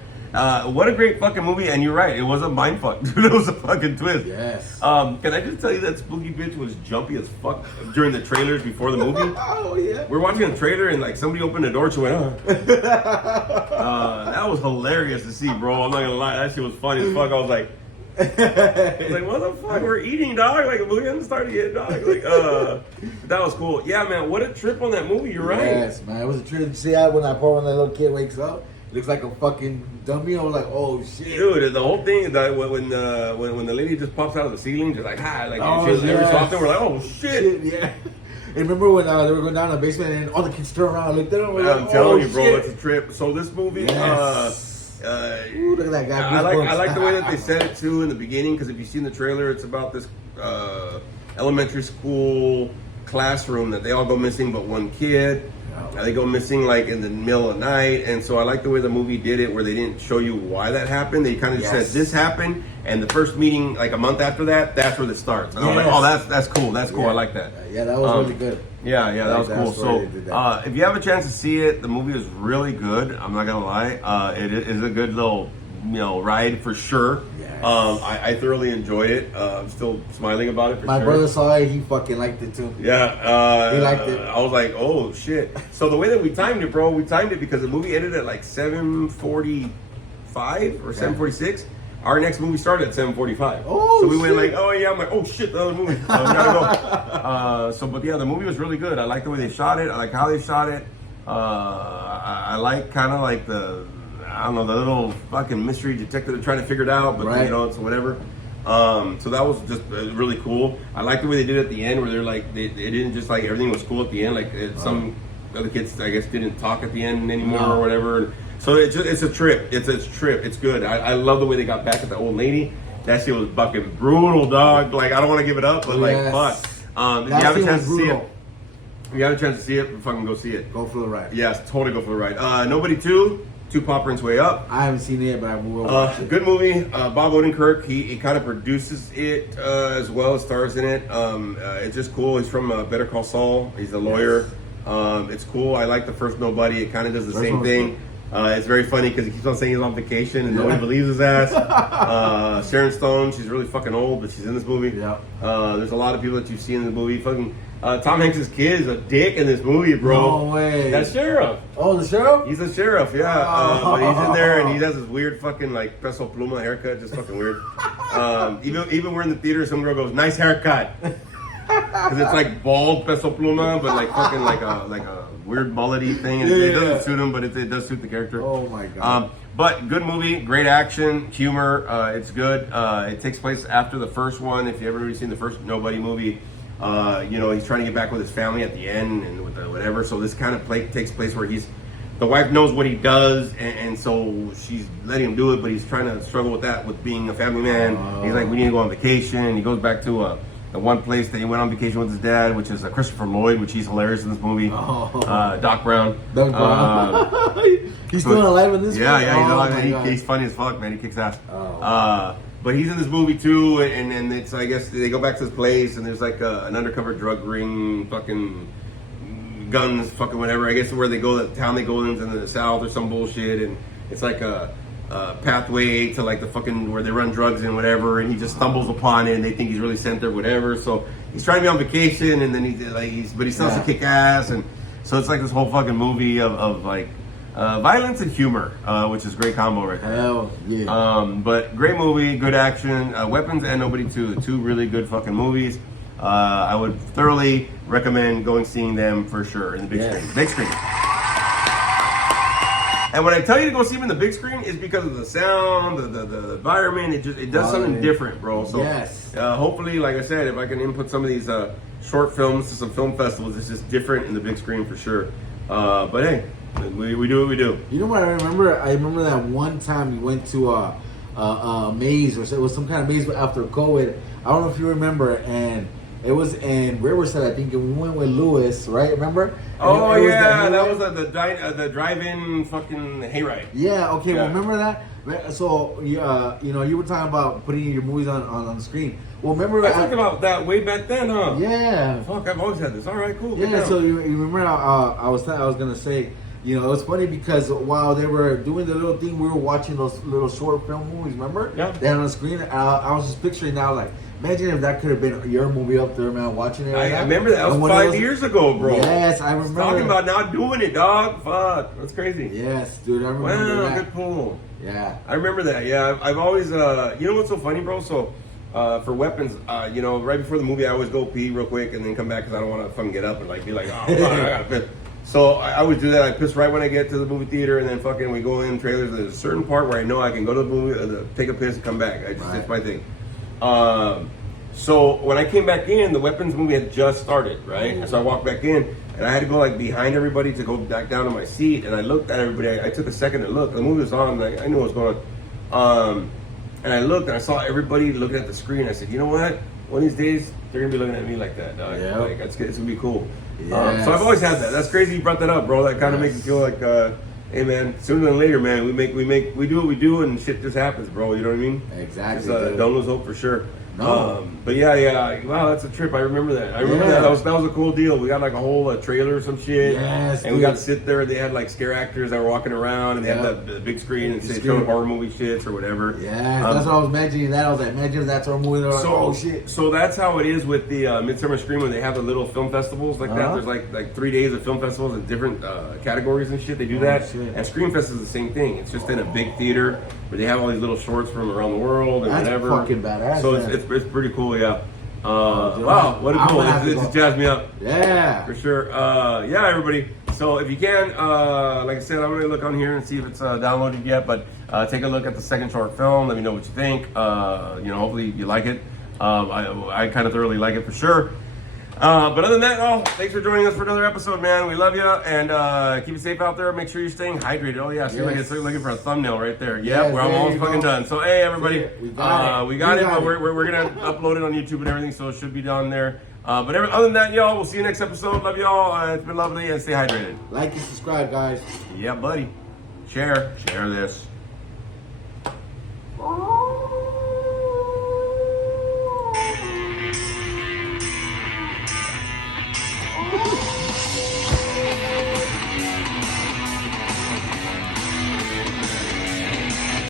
What a great fucking movie, and you're right, it was a mindfuck, dude. It was a fucking twist. Yes. Can I just tell you that Spooky Bitch was jumpy as fuck during the trailers before the movie? Oh, yeah. We're watching a trailer, and like somebody opened the door, she went, that was hilarious to see, bro. I'm not gonna lie, that shit was funny as fuck. I was like, what the fuck? We're eating, dog. Like, we haven't started yet, dog. Like, that was cool. Yeah, man. What a trip on that movie. You're right. Yes, man. It was a trip. See how when that little kid wakes up, it looks like a fucking dummy. I was like, oh shit, dude. The whole thing that when the lady just pops out of the ceiling, just like hi, like Oh, she was every yes. so often, we're like, oh shit. Yeah. And remember when they were going down to the basement and all the kids turned around and looked at them? We're I'm like, telling oh, you, bro, shit. it's a trip. So this movie, Yes. Ooh, look at that guy. I like the way that they said it too in the beginning, because if you've seen the trailer, it's about this elementary school classroom that they all go missing but one kid. They go missing like in the middle of the night, and so I like the way the movie did it, where they didn't show you why that happened. They kind of just said this happened, and the first meeting, like a month after that, that's where it starts. And I was like, oh, that's cool. That's cool. Yeah. I like that. Yeah, that was really good. Yeah, that was cool. That's why they did that. So, if you have a chance to see it, the movie is really good. I'm not gonna lie. It is a good little, ride for sure. Yes. I thoroughly enjoyed it. I'm still smiling about it for My sure. brother saw it. He fucking liked it too. Yeah, He liked it. I was like, oh shit. So the way that we timed it, bro, because the movie ended at like 7:45 or 7:46. Our next movie started at 7:45. Oh, so we went shit. like, oh yeah, I'm like, oh shit, the other movie. We gotta go. But yeah, the movie was really good. I like the way they shot it. I like how they shot it. I like kind of like the little fucking mystery detective trying to figure it out, but Right. it's whatever. So that was just really cool. I like the way they did it at the end, where they're like, they didn't just like everything was cool at the end. Like some other kids, I guess, didn't talk at the end anymore or whatever. So it's a trip. It's a trip. It's good. I love the way they got back at the old lady. That shit was fucking brutal, dog. Like I don't want to give it up, but like fuck. If you have a chance to see it, fucking go see it. Go for the ride. Yes, totally go for the ride. Nobody 2 Paw Prints Way Up. I haven't seen it yet, but I will watch it. Good movie. Bob Odenkirk, he kind of produces it as well as stars in it. It's just cool. He's from Better Call Saul. He's a lawyer. It's cool. I like the first Nobody. It kind of does the First same one's thing. It's very funny because he keeps on saying he's on vacation and nobody believes his ass. Sharon Stone, she's really fucking old, but she's in this movie. Yeah. There's a lot of people that you've seen in the movie. Fucking Tom Hanks' kid is a dick in this movie, bro. No way. That's Sheriff. Oh, the sheriff? He's a sheriff, yeah. But he's in there and he has this weird fucking like peso pluma haircut, just fucking weird. Even we're in the theater, some girl goes, "Nice haircut," because it's like bald peso pluma, but like fucking like a weird mullety thing. And it doesn't suit him, but it does suit the character. Oh my god. But good movie, great action, humor. It's good. It takes place after the first one. If you ever really seen the first Nobody movie, he's trying to get back with his family at the end and with whatever. So this kind of takes place where the wife knows what he does, and so she's letting him do it, but he's trying to struggle with that, with being a family man. He's like, we need to go on vacation, and he goes back to the one place that he went on vacation with his dad, which is Christopher Lloyd, which he's hilarious in this movie. Doc Brown. Doc Brown. He's still alive in this movie? Yeah, he's alive. God. He's funny as fuck, man. He kicks ass. But he's in this movie too, and it's, I guess they go back to his place, and there's like an undercover drug ring, fucking guns, fucking whatever. I guess where they go, the town they go into the south or some bullshit, and it's like a pathway to like the fucking where they run drugs and whatever, and he just stumbles upon it, and they think he's really sent there, whatever. So he's trying to be on vacation, and then but he still has to kick ass, and so it's like this whole fucking movie of like violence and humor, which is a great combo right there. Hell yeah. But great movie, good action, Weapons and Nobody 2, the two really good fucking movies. I would thoroughly recommend seeing them for sure in the big screen. Big screen. And when I tell you to go see them in the big screen, is because of the sound, the environment. It does something different, bro. So hopefully, like I said, if I can input some of these short films to some film festivals, it's just different in the big screen for sure. But hey, we do what we do. You know what I remember? I remember that one time we went to a maze, or it was some kind of maze after COVID. I don't know if you remember, and it was in Riverside, I think, and we went with Lewis, right? Remember? Oh yeah, that was the drive-in fucking hayride. Yeah. Okay. Yeah. Well, remember that? So you were talking about putting your movies on the screen. Well, remember I talked about that way back then, huh? Yeah. Fuck, I've always had this. All right, cool. Yeah. So you remember? I was gonna say. You know, it was funny because while they were doing the little thing, we were watching those little short film movies, remember? Yeah. They had on the screen. I was just picturing now, like, imagine if that could have been your movie up there, man, watching it. I remember that. That was 5 years ago, bro. Yes, I remember. Talking about not doing it, dog. Fuck. That's crazy. Yes, dude, I remember that. Good pull. Yeah. I remember that. Yeah, I've always, you know what's so funny, bro? So, for Weapons, right before the movie, I always go pee real quick and then come back because I don't want to fucking get up and, like, be like, oh, fuck, I got to piss. So I always do that. I piss right when I get to the movie theater, and then fucking we go in trailers. There's a certain part where I know I can go to the movie, take a piss, and come back. It's my thing. So when I came back in, the Weapons movie had just started, right? And so I walked back in, and I had to go like behind everybody to go back down to my seat. And I looked at everybody. I took a second to look. The movie was on. Like, I knew what was going on. And I looked, and I saw everybody looking at the screen. I said, you know what? One of these days, they're gonna be looking at me like that, dog. Yeah. Like it's gonna be cool. Yes. So I've always had that. That's crazy you brought that up, bro. That kind of makes me feel like, hey man, sooner than later, man, we do what we do, and shit just happens, bro. You know what I mean? Exactly. Don't lose hope for sure. No. But yeah. Wow, that's a trip. I remember that. That was a cool deal. We got like a whole trailer or some shit. Yes. And we got to sit there. They had like scare actors that were walking around, and they had the big screen and showing horror movie shits or whatever. Yeah. That's what I was imagining. I was like, imagine if that's our movie. Like, oh shit. So that's how it is with the Midsummer Scream when they have the little film festivals like that. There's like 3 days of film festivals in different categories and shit. They do that. Shit. And Screamfest is the same thing. It's just in a big theater where they have all these little shorts from around the world and whatever. That's fucking badass. So it's pretty cool, yeah. Wow, what a cool! It just jazzed me up. Yeah, for sure. Yeah, everybody. So if you can, like I said, I'm gonna look on here and see if it's downloaded yet. But take a look at the second short film. Let me know what you think. Hopefully you like it. I kind of thoroughly like it for sure. But other than that, thanks for joining us for another episode, man. We love you, and keep it safe out there. Make sure you're staying hydrated. Oh yeah, like it's looking for a thumbnail right there. Yep, we're almost fucking done. So hey, everybody, we got it. But we're gonna upload it on YouTube and everything, so it should be down there. But other than that, y'all, we'll see you next episode. Love y'all. It's been lovely, and stay hydrated. Like and subscribe, guys. Yeah, buddy. Share this.